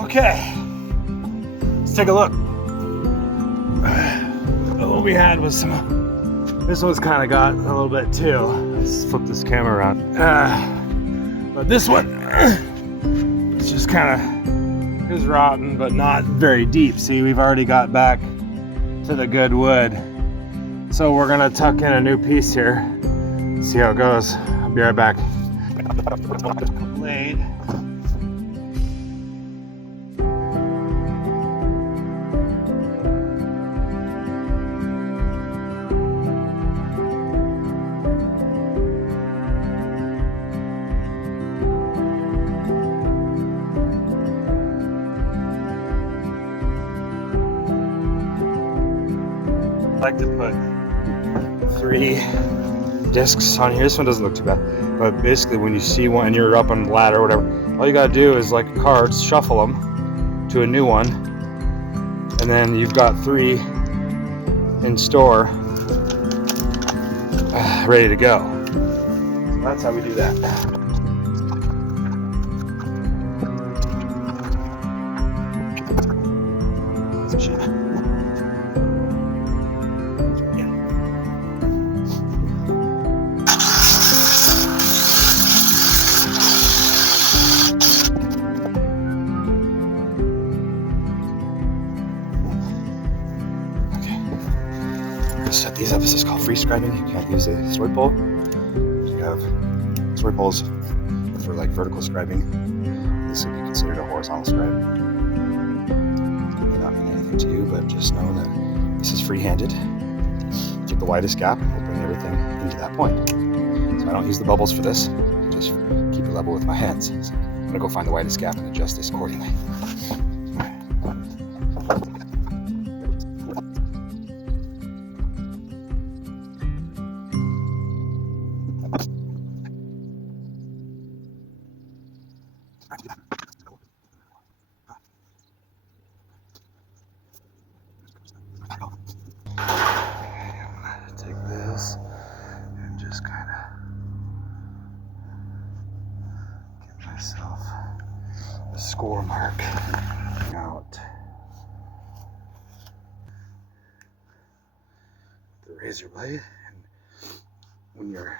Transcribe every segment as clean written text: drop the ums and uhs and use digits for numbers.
Okay, let's take a look. What we had was some, this one's kind of got a little bit too. Let's flip this camera around. But this one, it's just kind of, is rotten, but not very deep. See, we've already got back to the good wood. So we're gonna tuck in a new piece here, see how it goes. I'll be right back. Blade. I like to put 3 discs on here. This one doesn't look too bad, but basically when you see one and you're up on the ladder or whatever, all you gotta do is, like cards, shuffle them to a new one, and then you've got 3 in store, ready to go. So that's how we do that. Set these up. This is called free scribing. You can't use a sword pole. You have sword poles for like vertical scribing. This would be considered a horizontal scribe. It may not mean anything to you, but just know that this is free-handed. Take the widest gap and we'll bring everything into that point. So I don't use the bubbles for this. I just keep it level with my hands. So I'm gonna go find the widest gap and adjust this accordingly. Take this and just kind of give myself a score mark out the razor blade, and when you're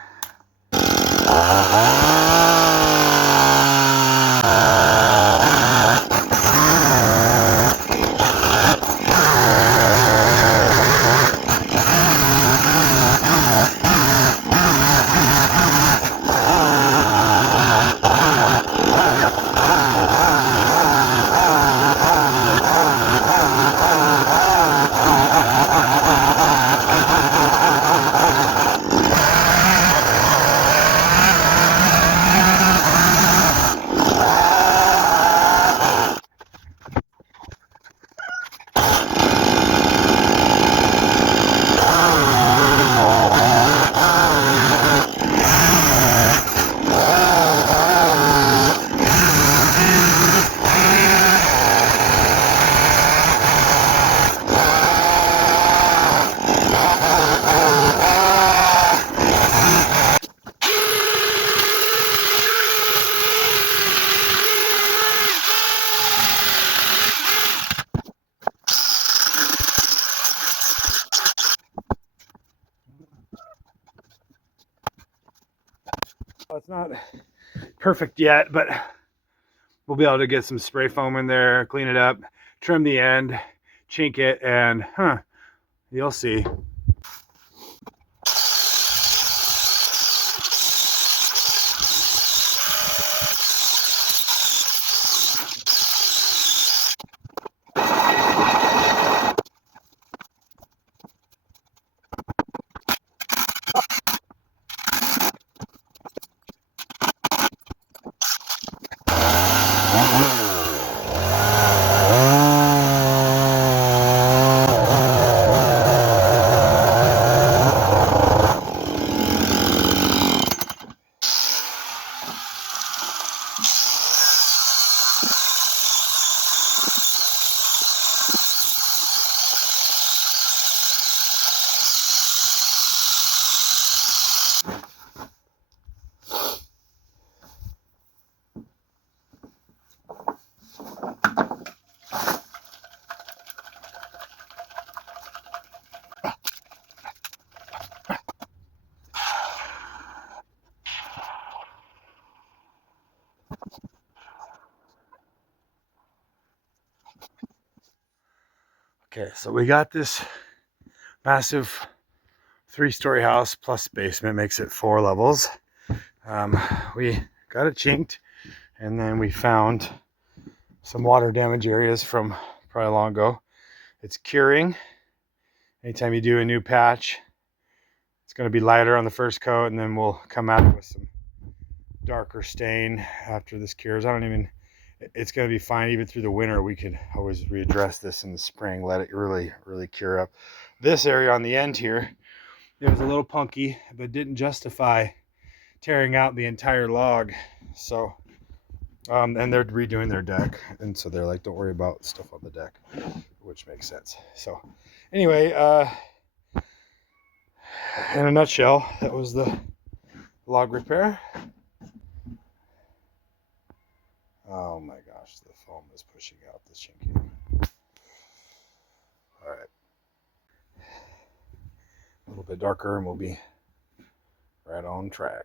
it's not perfect yet, but we'll be able to get some spray foam in there, clean it up, trim the end, chink it, and you'll see. Okay, so we got this massive 3-story house plus basement, makes it 4 levels. We got it chinked, and then we found some water damage areas from probably long ago. It's curing. Anytime you do a new patch, it's going to be lighter on the first coat, and then we'll come out with some darker stain after this cures. It's going to be fine even through the winter. We could always readdress this in the spring, let it really cure up. This area on the end here, it was a little punky, but didn't justify tearing out the entire log. So and they're redoing their deck, and so they're like, don't worry about stuff on the deck, which makes sense. So anyway, in a nutshell, that was the log repair. Oh my gosh, the foam is pushing out the chinking. All right, a little bit darker and we'll be right on track.